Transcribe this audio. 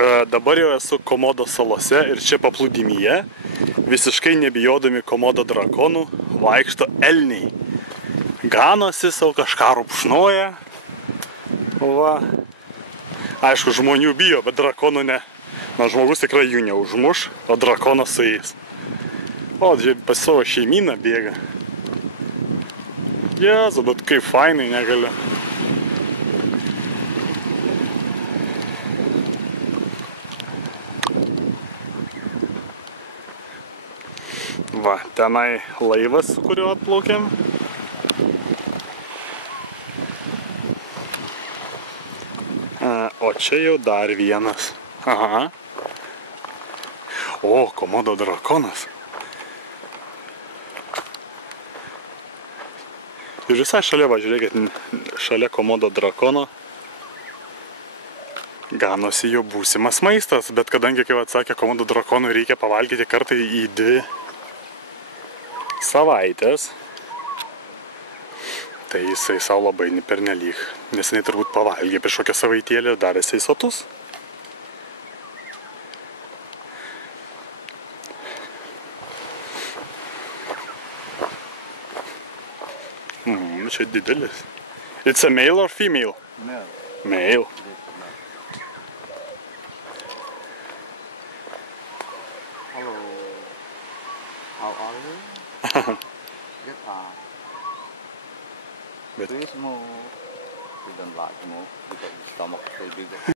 Dabar jau esu Komodo salose ir čia paplūdimyje, visiškai nebijodami Komodo drakonų, vaikšto elniai. Ganosi, savo kažką rupšnoja. Va. Aišku, žmonių bijo, bet drakonų ne. Na, žmogus tikrai jų neužmuš, o drakonas su jais. O, pas savo šeimyną bėga. Jezu, bet kaip fainai, negaliu. Va, tenai laivas, su kuriuo atplaukėm. O čia jau dar vienas. Aha. O, Komodo drakonas. Ir visai šalia, va, žiūrėkit, šalia Komodo drakono ganosi jo būsimas maistas, bet kadangi, kaip atsakė, Komodo drakonui reikia pavalgyti kartą į 2 savaitės, tai jisai savo labai pernelyg, nes jinai turbūt pavalgė prieš kokią savaitėlę ir dar jisai sotus. Čia didelis. It's a male or female? Male. Male. Hello. How are you? Get up. But Please move. You don't like to move because your stomach is so big.